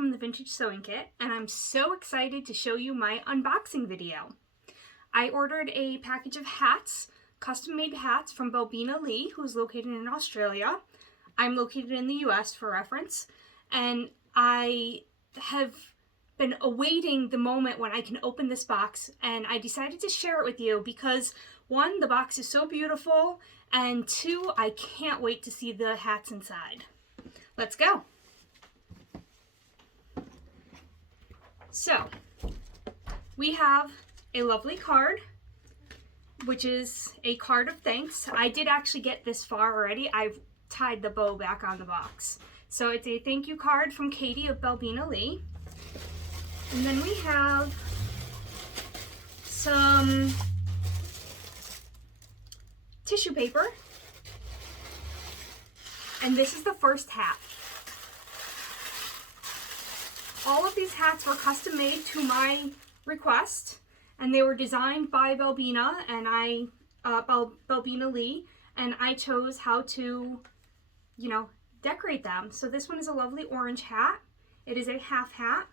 from the Vintage Sewing Kit, and I'm so excited to show you my unboxing video. I ordered a package of hats, custom-made hats from Balbina Lee, who's located in Australia. I'm located in the US for reference, and I have been awaiting the moment when I can open this box, and I decided to share it with you because one, the box is so beautiful, and two, I can't wait to see the hats inside. Let's go. So, we have a lovely card, which is a card of thanks. I did actually get this far already. I've tied the bow back on the box. So it's a thank you card from Katie of Balbina Lee. And then we have some tissue paper. And this is the first hat. All of these hats were custom made to my request, and they were designed by Balbina and Balbina Lee, and I chose how to, decorate them. So this one is a lovely orange hat. It is a half hat,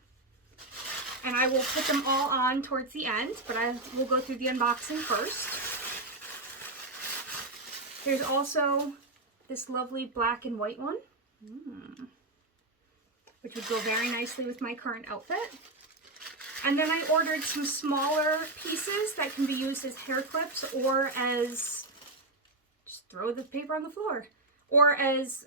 and I will put them all on towards the end, but I will go through the unboxing first. There's also this lovely black and white one. Which would go very nicely with my current outfit. And then I ordered some smaller pieces that can be used as hair clips or as, just throw the paper on the floor, or as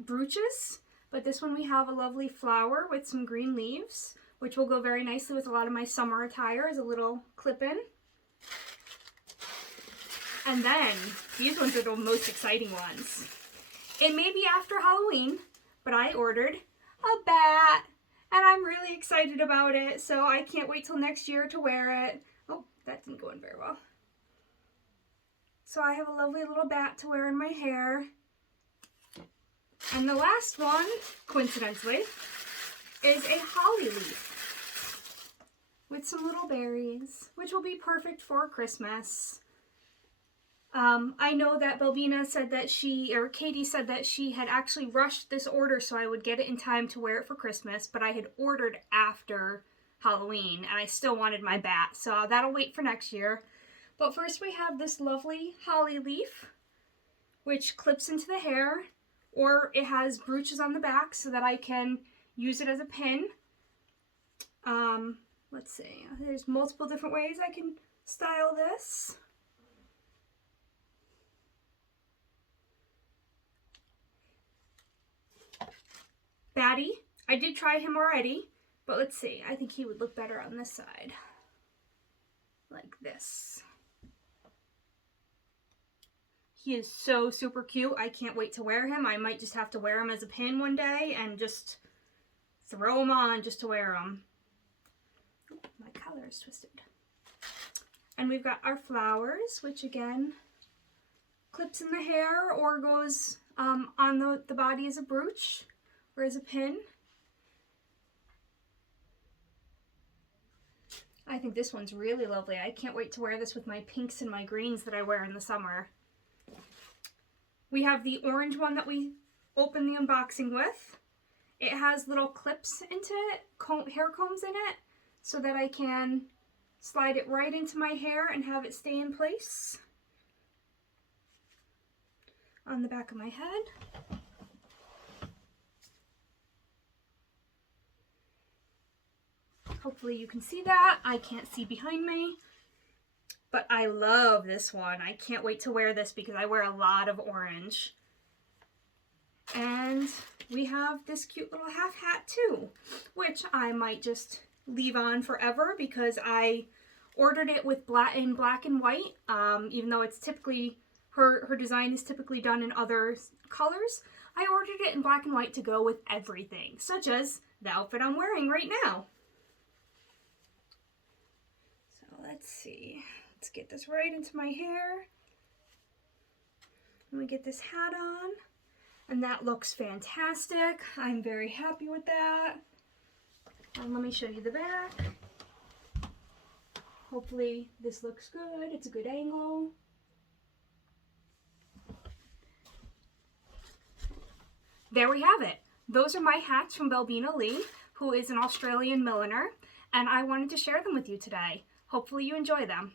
brooches. But this one we have a lovely flower with some green leaves, which will go very nicely with a lot of my summer attire as a little clip-in. And then, these ones are the most exciting ones. It may be after Halloween, but I ordered a bat, and I'm really excited about it, so I can't wait till next year to wear it. Oh, that didn't go in very well. So I have a lovely little bat to wear in my hair. And the last one, coincidentally, is a holly leaf with some little berries, which will be perfect for Christmas. I know that Balbina said that Katie said that she had actually rushed this order so I would get it in time to wear it for Christmas, but I had ordered after Halloween and I still wanted my bat, so that'll wait for next year. But first we have this lovely holly leaf, which clips into the hair, or it has brooches on the back so that I can use it as a pin. Let's see, there's multiple different ways I can style this. Batty, I did try him already, but let's see, I think he would look better on this side, like this. He is so super cute. I can't wait to wear him. I might just have to wear him as a pin one day and just throw him on just to wear him. Oh, my collar is twisted. And we've got our flowers, which again clips in the hair or goes on the body as a brooch or as a pin. I think this one's really lovely. I can't wait to wear this with my pinks and my greens that I wear in the summer. We have the orange one that we opened the unboxing with. It has little clips into it, hair combs in it, so that I can slide it right into my hair and have it stay in place on the back of my head. Hopefully you can see that. I can't see behind me, but I love this one. I can't wait to wear this because I wear a lot of orange. And we have this cute little half hat too, which I might just leave on forever because I ordered it with in black and white, even though it's typically, her design is typically done in other colors. I ordered it in black and white to go with everything, such as the outfit I'm wearing right now. Let's see, let's get this right into my hair. And we get this hat on, and that looks fantastic. I'm very happy with that. And let me show you the back. Hopefully this looks good. It's a good angle. There we have it. Those are my hats from Balbina Lee, who is an Australian milliner, and I wanted to share them with you today. Hopefully you enjoy them.